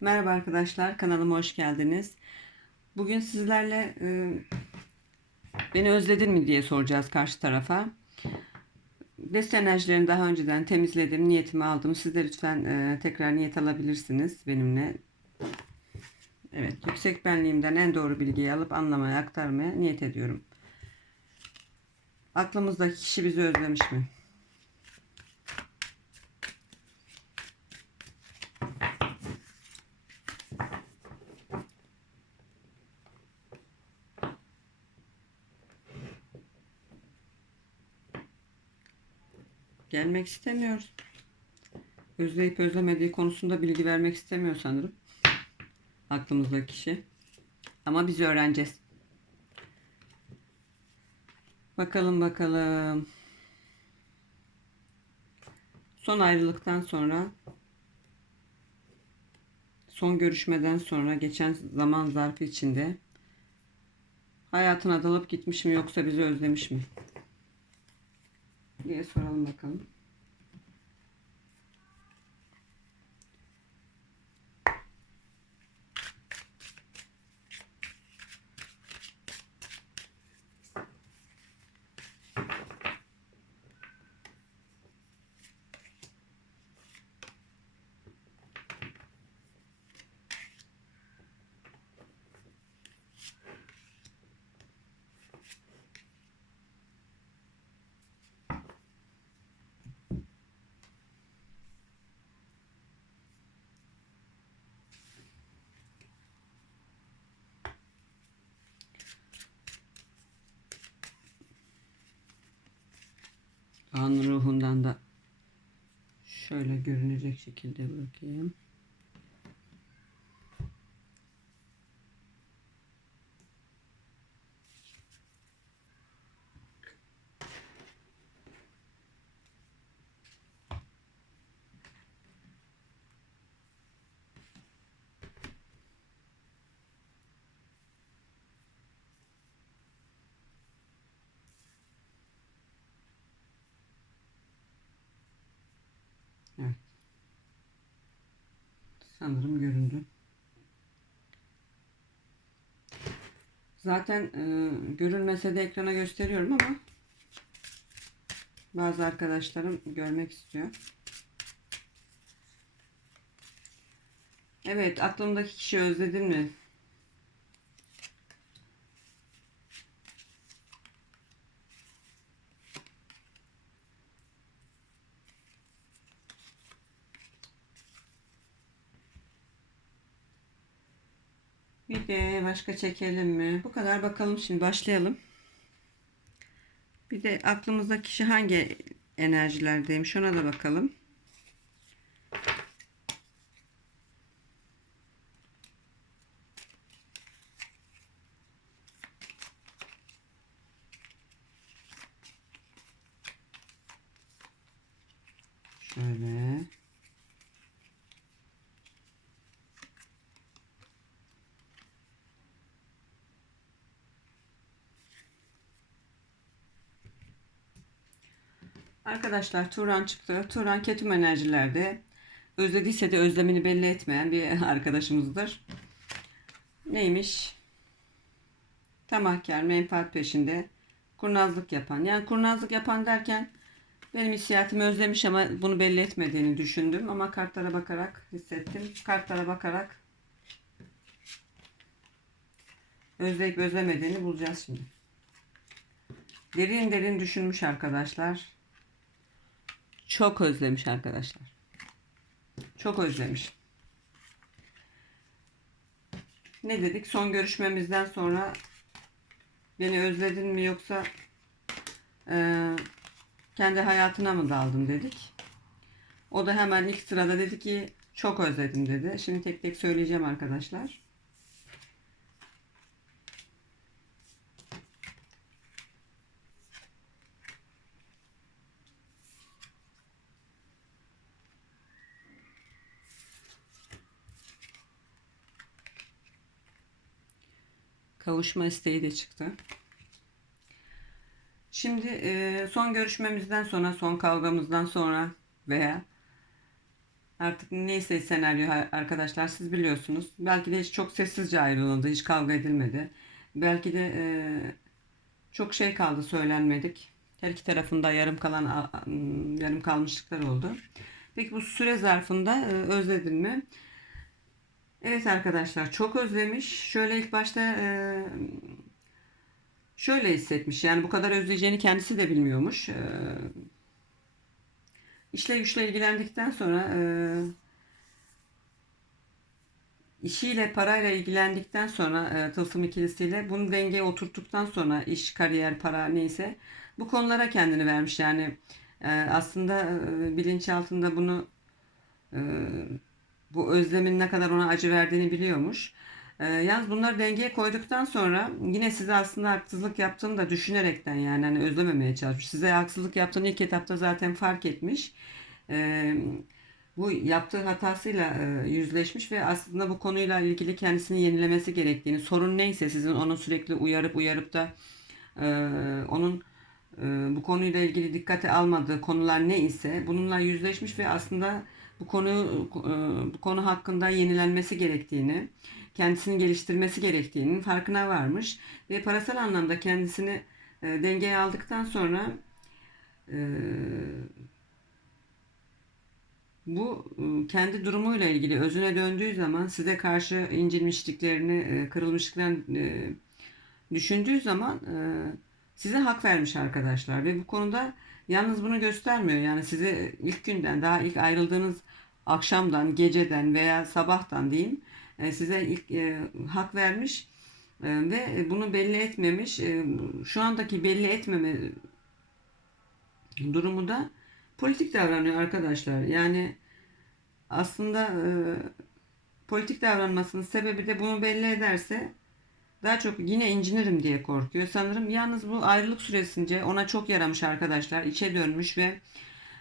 Merhaba arkadaşlar, kanalıma hoş geldiniz. Bugün sizlerle e, beni özledin mi diye soracağız karşı tarafa. Beste enerjilerini daha önceden temizledim, niyetimi aldım. Siz de lütfen e, tekrar niyet alabilirsiniz benimle. Evet, yüksek benliğimden en doğru bilgiyi alıp anlamaya, aktarmaya niyet ediyorum. Aklımızdaki kişi bizi özlemiş mi? Gelmek istemiyor. Özleyip özlemediği konusunda bilgi vermek istemiyor sanırım. Aklımızdaki kişi. Ama biz öğreneceğiz. Bakalım bakalım. Son ayrılıktan sonra son görüşmeden sonra geçen zaman zarfı içinde hayatına dalıp gitmiş mi yoksa bizi özlemiş mi? Diye soralım bakalım. Ağanın ruhundan da şöyle görünecek şekilde bırakayım. Evet. Sanırım göründü. Zaten e, görünmese de ekrana gösteriyorum ama bazı arkadaşlarım görmek istiyor. Evet, aklımdaki kişi özledin mi? Bir de başka çekelim mi? Bu kadar bakalım şimdi başlayalım. Bir de aklımızda kişi hangi enerjilerdeymiş ona da bakalım. Şöyle. Arkadaşlar Turan çıktı. Turan ketum enerjilerde. Özlediyse de özlemini belli etmeyen bir arkadaşımızdır. Neymiş? Tamahkar, menfaat peşinde. Kurnazlık yapan. Yani kurnazlık yapan derken benim hissiyatımı özlemiş ama bunu belli etmediğini düşündüm. Ama kartlara bakarak hissettim. Kartlara bakarak özleyip özlemediğini bulacağız şimdi. Derin derin düşünmüş arkadaşlar. Çok özlemiş arkadaşlar. Çok özlemiş. Ne dedik? Son görüşmemizden sonra beni özledin mi yoksa e, kendi hayatına mı daldın dedik. O da hemen ilk sırada dedi ki çok özledim dedi. Şimdi tek tek söyleyeceğim arkadaşlar. Kavuşma isteği de çıktı. Şimdi e, son görüşmemizden sonra, son kavgamızdan sonra veya Artık neyse senaryo arkadaşlar siz biliyorsunuz. Belki de hiç çok sessizce ayrılıldı, hiç kavga edilmedi. Belki de e, çok şey kaldı söylenmedik. Her iki tarafında yarım kalan yarım kalmışlıklar oldu. Peki bu süre zarfında e, özledin mi? Evet arkadaşlar çok özlemiş. Şöyle ilk başta e, şöyle hissetmiş. Yani bu kadar özleyeceğini kendisi de bilmiyormuş. E, işle güçle ilgilendikten sonra e, işiyle parayla ilgilendikten sonra e, tılsım ikilisiyle bunu dengeye oturttuktan sonra iş, kariyer, para neyse bu konulara kendini vermiş. Yani aslında e, bilinçaltında bunu bu özlemin ne kadar ona acı verdiğini biliyormuş. E, yalnız bunları dengeye koyduktan sonra yine size aslında haksızlık yaptığını da düşünerekten yani hani özlememeye çalışmış. Size haksızlık yaptığını ilk etapta zaten fark etmiş. E, bu yaptığı hatasıyla e, yüzleşmiş ve aslında bu konuyla ilgili kendisini yenilemesi gerektiğini, sorun neyse sizin onu sürekli uyarıp uyarıp da e, onun e, bu konuyla ilgili dikkate almadığı konular ne ise bununla yüzleşmiş ve aslında bu konu e, bu konu hakkında yenilenmesi gerektiğini, kendisini geliştirmesi gerektiğinin farkına varmış ve parasal anlamda kendisini e, dengeye aldıktan sonra e, bu kendi durumuyla ilgili özüne döndüğü zaman size karşı incinmişliklerini, e, kırılmışlıklarını düşündüğü zaman size hak vermiş arkadaşlar ve bu konuda yalnız bunu göstermiyor. Yani sizi ilk günden daha ilk ayrıldığınız akşamdan, geceden veya sabahtan diyeyim e, size ilk e, hak vermiş e, ve bunu belli etmemiş. E, şu andaki belli etmeme durumu da politik davranıyor arkadaşlar. Yani aslında e, politik davranmasının sebebi de bunu belli ederse daha çok yine incinirim diye korkuyor sanırım. Yalnız bu ayrılık süresince ona çok yaramış arkadaşlar. İçe dönmüş ve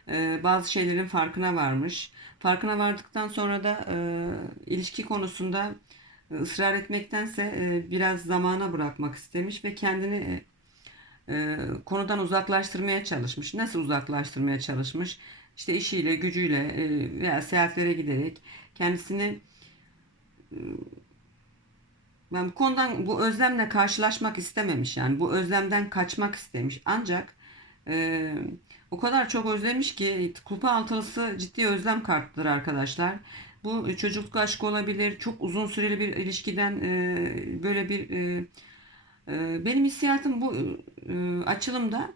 e, bazı şeylerin farkına varmış. Farkına vardıktan sonra da e, ilişki konusunda e, ısrar etmektense e, biraz zamana bırakmak istemiş ve kendini e, konudan uzaklaştırmaya çalışmış. Nasıl uzaklaştırmaya çalışmış? İşte işiyle, gücüyle e, veya seyahatlere giderek kendisini e, ben bu konudan bu özlemle karşılaşmak istememiş yani bu özlemden kaçmak istemiş. Ancak e, o kadar çok özlemiş ki kupa altılısı ciddi özlem kartıdır arkadaşlar. Bu çocukluk aşkı olabilir. Çok uzun süreli bir ilişkiden e, böyle bir e, e, benim hissiyatım bu e, açılımda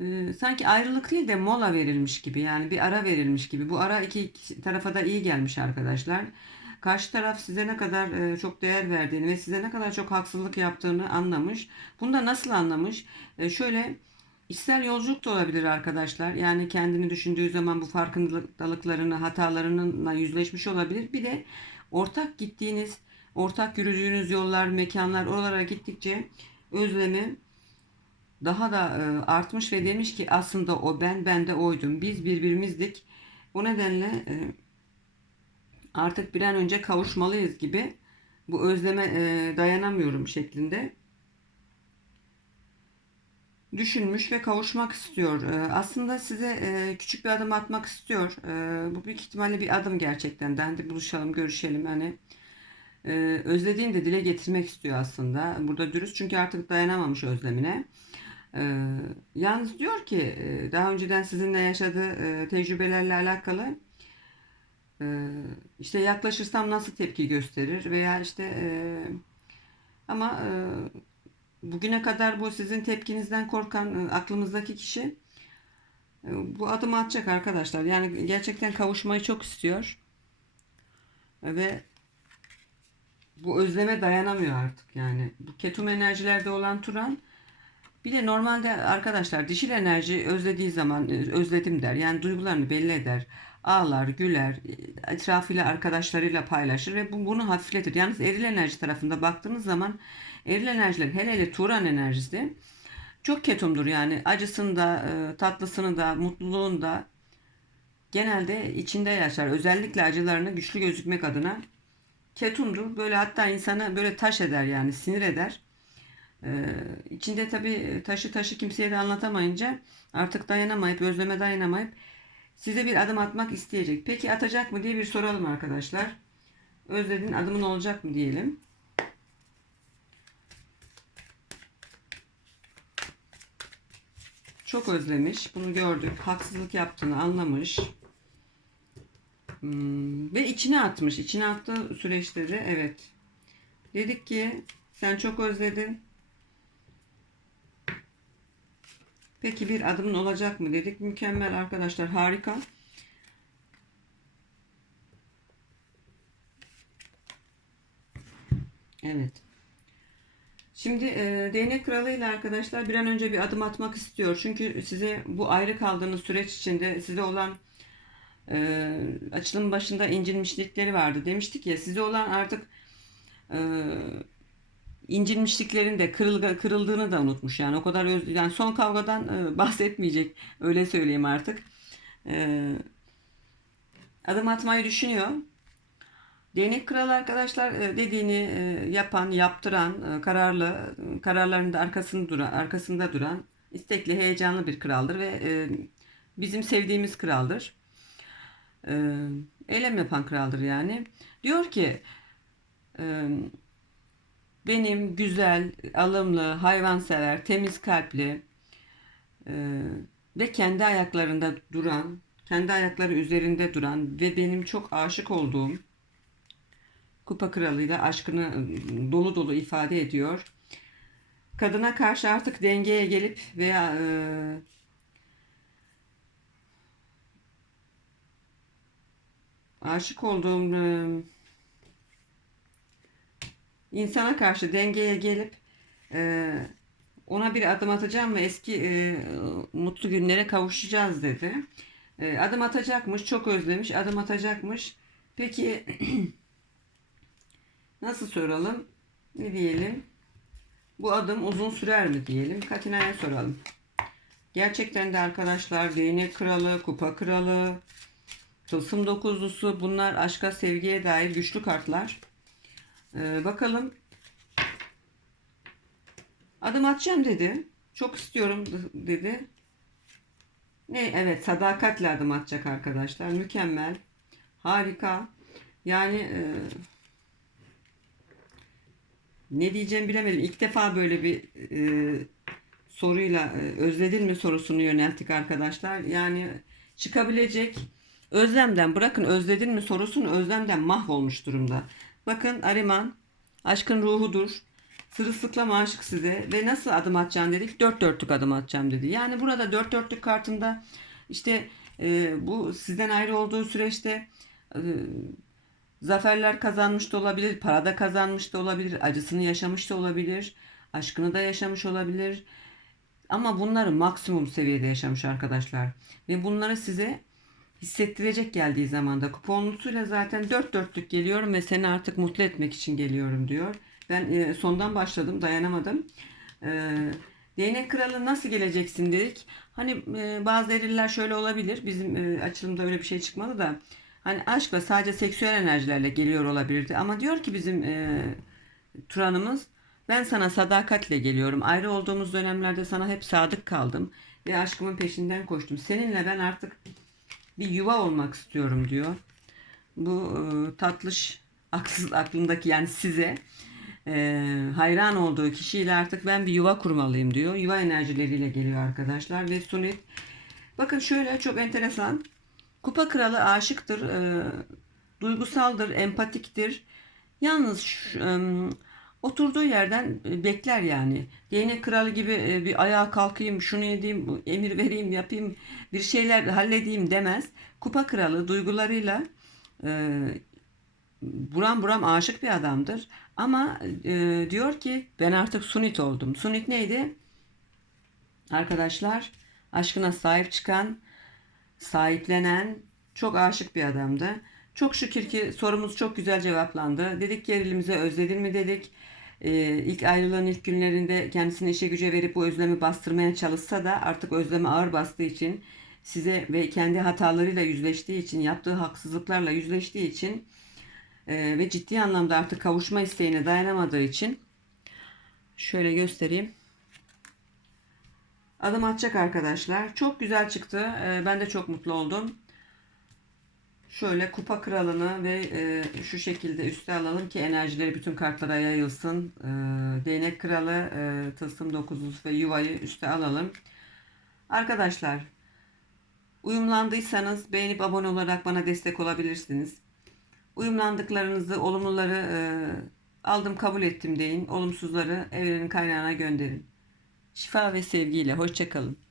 e, sanki ayrılık değil de mola verilmiş gibi yani bir ara verilmiş gibi. Bu ara iki tarafa da iyi gelmiş arkadaşlar. Karşı taraf size ne kadar e, çok değer verdiğini ve size ne kadar çok haksızlık yaptığını anlamış. Bunu da nasıl anlamış? E, şöyle içsel yolculuk da olabilir arkadaşlar. Yani kendini düşündüğü zaman bu farkındalıklarını, hatalarınınla yüzleşmiş olabilir. Bir de ortak gittiğiniz, ortak yürüdüğünüz yollar, mekanlar oralara gittikçe özlemi daha da e, artmış ve demiş ki aslında o ben, ben de oydum. Biz birbirimizdik. O nedenle e, artık bir an önce kavuşmalıyız gibi bu özleme e, dayanamıyorum şeklinde düşünmüş ve kavuşmak istiyor. E, aslında size e, küçük bir adım atmak istiyor. E, bu büyük ihtimalle bir adım gerçekten. Hadi buluşalım, görüşelim. Hani e, özlediğini de dile getirmek istiyor aslında. Burada dürüst çünkü artık dayanamamış özlemine. E, yalnız diyor ki e, daha önceden sizinle yaşadığı e, tecrübelerle alakalı ee, işte yaklaşırsam nasıl tepki gösterir veya işte e, ama e, bugüne kadar bu sizin tepkinizden korkan e, aklımızdaki kişi e, bu adımı atacak arkadaşlar. Yani gerçekten kavuşmayı çok istiyor E, ve bu özleme dayanamıyor artık yani. Bu ketum enerjilerde olan Turan bir de normalde arkadaşlar dişil enerji özlediği zaman e, özledim der. Yani duygularını belli eder ağlar, güler, etrafıyla arkadaşlarıyla paylaşır ve bu, bunu hafifletir. Yalnız eril enerji tarafında baktığınız zaman eril enerjiler hele hele Turan enerjisi çok ketumdur yani acısında, e, tatlısını da, mutluluğunu da genelde içinde yaşar. Özellikle acılarını güçlü gözükmek adına ketumdur. Böyle hatta insanı böyle taş eder yani sinir eder. Ee, içinde tabii taşı taşı kimseye de anlatamayınca artık dayanamayıp özleme dayanamayıp size bir adım atmak isteyecek. Peki atacak mı diye bir soralım arkadaşlar. Özledin adımın olacak mı diyelim. Çok özlemiş. Bunu gördük. Haksızlık yaptığını anlamış. Hmm, ve içine atmış. İçine attığı süreçte de evet. Dedik ki sen çok özledin. Peki bir adımın olacak mı dedik. Mükemmel arkadaşlar. Harika. Evet. Şimdi e, değnek kralıyla arkadaşlar bir an önce bir adım atmak istiyor. Çünkü size bu ayrı kaldığınız süreç içinde size olan e, açılım başında incinmişlikleri vardı. Demiştik ya size olan artık e, incinmişliklerin de kırıl, kırıldığını da unutmuş. Yani o kadar öz, yani son kavgadan e, bahsetmeyecek. Öyle söyleyeyim artık. E, adım atmayı düşünüyor. Değnek kralı arkadaşlar e, dediğini e, yapan, yaptıran, e, kararlı, kararlarında arkasında duran, arkasında duran, istekli, heyecanlı bir kraldır ve bizim sevdiğimiz kraldır. Eylem yapan kraldır yani. Diyor ki benim güzel, alımlı, hayvansever, temiz kalpli ve kendi ayaklarında duran, kendi ayakları üzerinde duran ve benim çok aşık olduğum Kupa kralıyla aşkını ıı, dolu dolu ifade ediyor. Kadına karşı artık dengeye gelip veya e, aşık olduğum e, insana karşı dengeye gelip e, ona bir adım atacağım ve eski e, mutlu günlere kavuşacağız dedi. E, adım atacakmış, çok özlemiş, adım atacakmış. Peki Nasıl soralım? Ne diyelim? Bu adım uzun sürer mi diyelim? Katina'ya soralım. Gerçekten de arkadaşlar değnek kralı, kupa kralı, tılsım dokuzlusu bunlar aşka sevgiye dair güçlü kartlar. Ee, bakalım. Adım atacağım dedi. Çok istiyorum dedi. Ne? Evet sadakatle adım atacak arkadaşlar. Mükemmel. Harika. Yani e, ne diyeceğim bilemedim. İlk defa böyle bir e, soruyla e, özledin mi sorusunu yönelttik arkadaşlar. Yani çıkabilecek özlemden bırakın özledin mi sorusunu özlemden mahvolmuş durumda. Bakın Ariman aşkın ruhudur. Sırılsıklam aşık size ve nasıl adım atacaksın dedik. Dört dörtlük adım atacağım dedi. Yani burada dört dörtlük kartında işte e, bu sizden ayrı olduğu süreçte e, Zaferler kazanmış da olabilir, para da kazanmış da olabilir, acısını yaşamış da olabilir, aşkını da yaşamış olabilir. Ama bunları maksimum seviyede yaşamış arkadaşlar. Ve bunları size hissettirecek geldiği zaman da kuponlusuyla zaten dört dörtlük geliyorum ve seni artık mutlu etmek için geliyorum diyor. Ben e, sondan başladım dayanamadım. E, değnek kralı nasıl geleceksin dedik. Hani e, bazı eriller şöyle olabilir. Bizim e, açılımda öyle bir şey çıkmadı da. Hani aşkla sadece seksüel enerjilerle geliyor olabilirdi. Ama diyor ki bizim e, Turan'ımız ben sana sadakatle geliyorum. Ayrı olduğumuz dönemlerde sana hep sadık kaldım. Ve aşkımın peşinden koştum. Seninle ben artık bir yuva olmak istiyorum diyor. Bu e, tatlış aksız aklındaki yani size e, hayran olduğu kişiyle artık ben bir yuva kurmalıyım diyor. Yuva enerjileriyle geliyor arkadaşlar. Ve Sunit bakın şöyle çok enteresan Kupa kralı aşıktır, e, duygusaldır, empatiktir. Yalnız şu, e, oturduğu yerden bekler yani. Değnek kralı gibi e, bir ayağa kalkayım, şunu edeyim, emir vereyim, yapayım, bir şeyler halledeyim demez. Kupa kralı duygularıyla e, buram buram aşık bir adamdır. Ama e, diyor ki ben artık sunit oldum. Sunit neydi? Arkadaşlar aşkına sahip çıkan, sahiplenen, çok aşık bir adamdı. Çok şükür ki sorumuz çok güzel cevaplandı. Dedik ki elimize özledin mi dedik. Ee, ilk ayrılığın ilk günlerinde kendisini işe güce verip bu özlemi bastırmaya çalışsa da artık özlemi ağır bastığı için size ve kendi hatalarıyla yüzleştiği için yaptığı haksızlıklarla yüzleştiği için e, ve ciddi anlamda artık kavuşma isteğine dayanamadığı için şöyle göstereyim. Adım atacak arkadaşlar. Çok güzel çıktı. Ee, ben de çok mutlu oldum. Şöyle kupa kralını ve e, şu şekilde üste alalım ki enerjileri bütün kartlara yayılsın. E, değnek kralı, e, tılsım dokuzlusu ve yuvayı üste alalım. Arkadaşlar uyumlandıysanız beğenip abone olarak bana destek olabilirsiniz. Uyumlandıklarınızı, olumluları e, aldım kabul ettim deyin. Olumsuzları evrenin kaynağına gönderin. Şifa ve sevgiyle. Hoşçakalın.